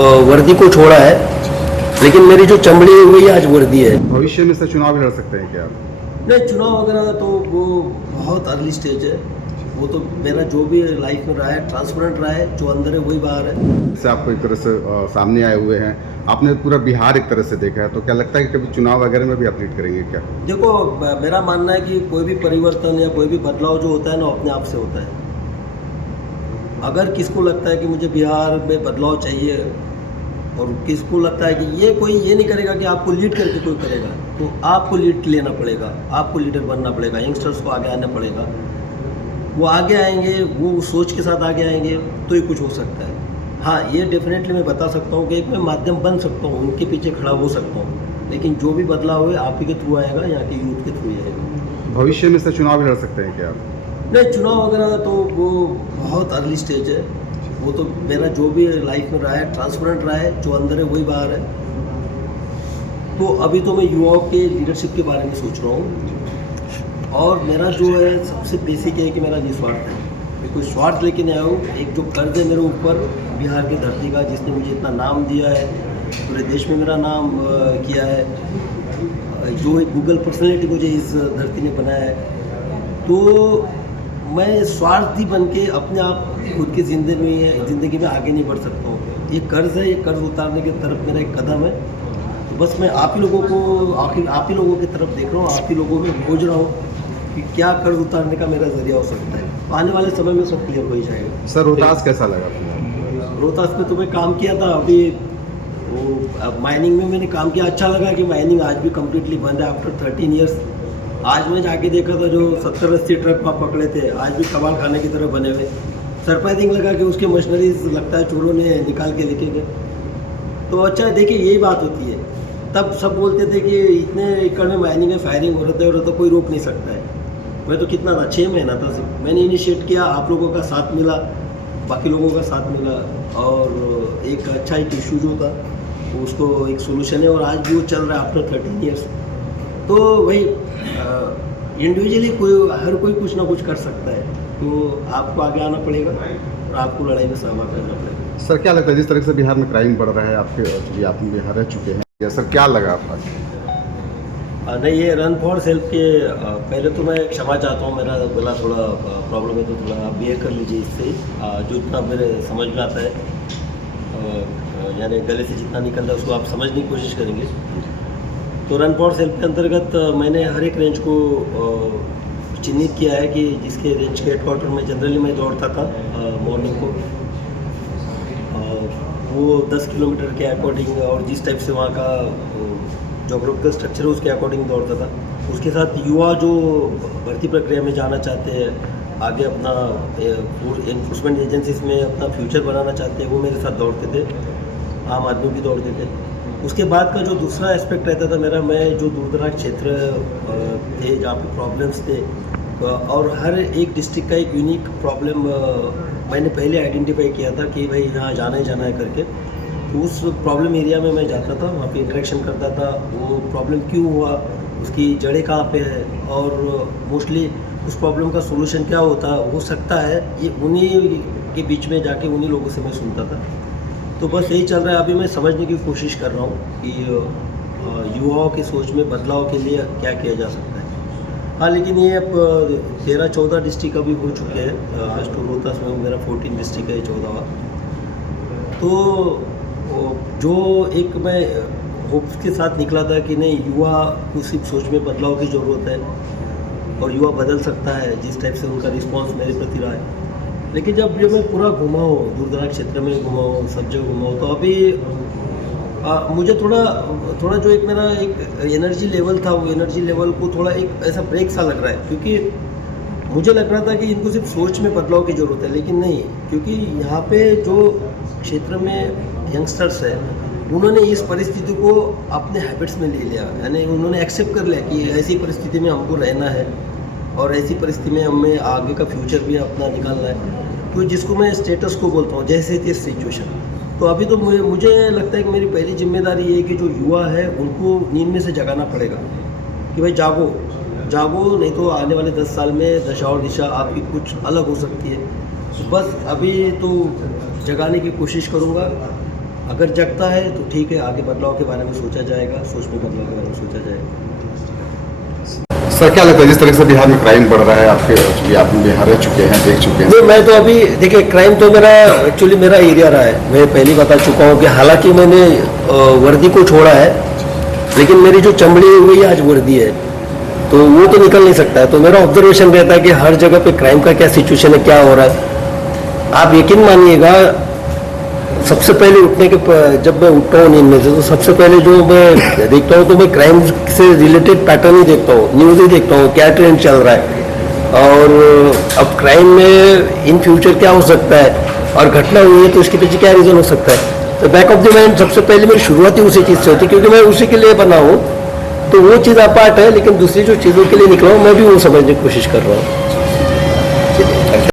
वर्दी को छोड़ा है, लेकिन मेरी जो चमड़ी है वही आज वर्दी है। भविष्य में सर चुनाव भी लड़ सकते हैं क्या आप? नहीं, चुनाव वगैरह तो वो बहुत अर्ली स्टेज है। वो तो मेरा जो भी लाइफ में रहा है ट्रांसपेरेंट रहा है, जो अंदर है वही बाहर है। जैसे आपको एक तरह से सामने आए हुए हैं, आपने पूरा बिहार एक तरह से देखा है, तो क्या लगता है कि कभी चुनाव वगैरह में भी आप लीड करेंगे क्या? देखो, मेरा मानना है कि कोई भी परिवर्तन या कोई भी बदलाव जो होता है ना, अपने आप से होता है। अगर किसको लगता है कि मुझे बिहार में बदलाव चाहिए, और किसको लगता है कि ये कोई ये नहीं करेगा कि आपको लीड करके कोई करेगा, तो आपको लीड लेना पड़ेगा, आपको लीडर बनना पड़ेगा, यंगस्टर्स को आगे आना पड़ेगा। वो आगे आएंगे, वो सोच के साथ आगे आएंगे तो ही कुछ हो सकता है। हाँ, ये डेफिनेटली मैं बता सकता हूँ कि एक मैं माध्यम बन सकता हूँ, उनके पीछे खड़ा हो सकता हूँ, लेकिन जो भी बदलाव है आप ही के थ्रू आएगा, यहाँ के यूथ के थ्रू आएगा। भविष्य में सर चुनाव भी लड़ सकते हैं क्या आप? नहीं, चुनाव वगैरह तो वो बहुत अर्ली स्टेज है। वो तो मेरा जो भी लाइफ में रहा है ट्रांसपेरेंट रहा है, जो अंदर है वही बाहर है। तो अभी तो मैं युवाओं के लीडरशिप के बारे में सोच रहा हूँ, और मेरा जो है सबसे बेसिक है कि मेरा निस्वार्थ है। मैं कोई स्वार्थ लेके नहीं आया हूँ। एक जो कर्ज है मेरे ऊपर बिहार की धरती का, जिसने मुझे इतना नाम दिया है, पूरे देश में मेरा नाम किया है, जो एक गूगल पर्सनैलिटी मुझे इस धरती ने बनाया है, तो मैं स्वार्थी बन के अपने आप खुद की ज़िंदगी में आगे नहीं बढ़ सकता हूँ। ये कर्ज है, ये कर्ज उतारने की तरफ मेरा एक कदम है। तो बस मैं आप ही लोगों की तरफ देख रहा हूँ, आप ही लोगों में खोज रहा हूँ कि क्या कर्ज उतारने का मेरा जरिया हो सकता है। तो आने वाले समय में सब क्लियर हो ही जाएगा। सर रोहतास कैसा लगा आपको? रोहतास में तो मैं काम किया था, अभी वो माइनिंग में मैंने काम किया। अच्छा लगा कि माइनिंग आज भी कम्प्लीटली बंद है आफ्टर 13 ईयर्स। आज मैं जाके देखा था, जो 70-80 ट्रक वहाँ पकड़े थे, आज भी कबाड़ खाने की तरह बने हुए। सरप्राइजिंग लगा कि उसके मशीनरीज लगता है चोरों ने निकाल के लेके गए। तो अच्छा है, देखिए यही बात होती है। तब सब बोलते थे कि इतने एकड़ में माइनिंग में फायरिंग हो रहा था, कोई रोक नहीं सकता है। मैं तो कितना था, 6 महीना था सिर्फ। मैंने इनिशिएट किया, आप लोगों का साथ मिला, बाकी लोगों का साथ मिला, और एक अच्छा एक इशू जो था उसको एक सोल्यूशन है, और आज भी वो चल रहा है आफ्टर 13 ईयर्स। तो भाई इंडिविजुअली हर कोई कुछ ना कुछ कर सकता है, तो आपको आगे आना पड़ेगा और आपको लड़ाई में सहभाग करना पड़ेगा। सर क्या लगता है जिस तरह से बिहार में क्राइम बढ़ रहा है, आपके चूँकि आप बिहार रह चुके हैं, या सर क्या लगा आपका? नहीं, ये रन फॉर सेल्फ के पहले तो मैं क्षमा चाहता हूँ, मेरा गला थोड़ा प्रॉब्लम है, तो थोड़ा आप बिहेव कर लीजिए इससे। जो इतना मेरे समझ में आता है, यानी गले से जितना निकल रहा है उसको आप समझने की कोशिश करेंगे। तो रन फॉर सेल्फ के अंतर्गत मैंने हर एक रेंज को चिन्हित किया है कि जिसके रेंज के हेडक्वार्टर में जनरली मैं दौड़ता था मॉर्निंग को। वो 10 किलोमीटर के अकॉर्डिंग, और जिस टाइप से वहाँ का जोग्राफिकल स्ट्रक्चर है उसके अकॉर्डिंग दौड़ता था। उसके साथ युवा जो भर्ती प्रक्रिया में जाना चाहते हैं, आगे अपना एनफोर्समेंट एजेंसीज में अपना फ्यूचर बनाना चाहते हैं, वो मेरे साथ दौड़ते थे। आम आदमी भी दौड़ते थे। उसके बाद का जो दूसरा एस्पेक्ट रहता था मेरा, मैं जो दूर दराज क्षेत्र थे जहाँ पे प्रॉब्लम्स थे, और हर एक डिस्ट्रिक्ट का एक यूनिक प्रॉब्लम मैंने पहले आइडेंटिफाई किया था कि भाई यहाँ जाना ही करके। तो उस प्रॉब्लम एरिया में मैं जाता था, वहाँ पे इंटरेक्शन करता था, वो प्रॉब्लम क्यों हुआ, उसकी जड़ें कहाँ पे है, और मोस्टली उस प्रॉब्लम का सोल्यूशन क्या हो सकता है, ये उन्हीं के बीच में जाके उन्हीं लोगों से मैं सुनता था। तो बस यही चल रहा है। अभी मैं समझने की कोशिश कर रहा हूँ कि युवाओं की सोच में बदलाव के लिए क्या किया जा सकता है। हाँ, लेकिन ये अब 13-14 डिस्ट्रिक्ट अभी हो चुके हैं। आज तो रोहतास में मेरा 14 डिस्ट्रिक्ट है, 14वां। तो जो एक मैं होप्स के साथ निकला था कि नहीं, युवा को सिर्फ सोच में बदलाव की ज़रूरत है, और युवा बदल सकता है, जिस टाइप से उनका रिस्पॉन्स मेरे प्रति रहा है। लेकिन जब मैं पूरा घुमा हूँ, दूर दराज क्षेत्र में घुमा हूँ, सब जगह घुमा हूँ, तो अभी मुझे थोड़ा जो एक मेरा एक एनर्जी लेवल था, वो एनर्जी लेवल को थोड़ा एक ऐसा ब्रेक सा लग रहा है। क्योंकि मुझे लग रहा था कि इनको सिर्फ सोच में बदलाव की ज़रूरत है, लेकिन नहीं। क्योंकि यहाँ पे जो क्षेत्र में यंगस्टर्स है, उन्होंने इस परिस्थिति को अपने हैबिट्स में ले लिया, यानी उन्होंने एक्सेप्ट कर लिया कि ऐसी परिस्थिति में हमको रहना है, और ऐसी परिस्थिति में हमें आगे का फ्यूचर भी अपना निकालना है। तो जिसको मैं स्टेटस को बोलता हूँ, जैसे थी सिचुएशन। तो अभी तो मुझे लगता है कि मेरी पहली जिम्मेदारी ये है कि जो युवा है उनको नींद में से जगाना पड़ेगा कि भाई जागो, नहीं तो आने वाले 10 साल में दशा और दिशा आपकी कुछ अलग हो सकती है। बस अभी तो जगाने की कोशिश करूँगा। अगर जगता है तो ठीक है, आगे बदलाव के बारे में सोचा जाएगा, सोच में बदलाव के बारे में सोचा जाएगा। सर क्या लगता है जिस तरह से बिहार में क्राइम बढ़ रहा है, आपके चूँकि आप बिहार रह चुके हैं, देख चुके हैं? नहीं, मैं तो अभी देखिए, क्राइम तो मेरा एक्चुअली मेरा एरिया रहा है। मैं पहले बता चुका हूँ कि हालांकि मैंने वर्दी को छोड़ा है, लेकिन मेरी जो चमड़ी है वही आज वर्दी है, तो वो तो निकल नहीं सकता है। तो मेरा ऑब्जर्वेशन रहता है कि हर जगह पे क्राइम का क्या सिचुएशन है, क्या हो रहा है। आप यकीन मानिएगा, सबसे पहले उठने के जब मैं उठता हूँ नींद में से, तो सबसे पहले जो मैं देखता हूँ तो मैं क्राइम से रिलेटेड पैटर्न ही देखता हूँ, न्यूज़ ही देखता हूँ, क्या ट्रेंड चल रहा है और अब क्राइम में इन फ्यूचर क्या हो सकता है और घटना हुई है तो इसके पीछे क्या रीज़न हो सकता है। तो बैक ऑफ द माइंड सबसे पहले मेरी शुरुआत ही उसी चीज़ से होती है, क्योंकि मैं उसी के लिए बना हूँ। तो वो चीज़ अपार्ट है, लेकिन दूसरी जो चीज़ों के लिए निकला हूँ मैं भी वो समझने की कोशिश कर रहा हूँ।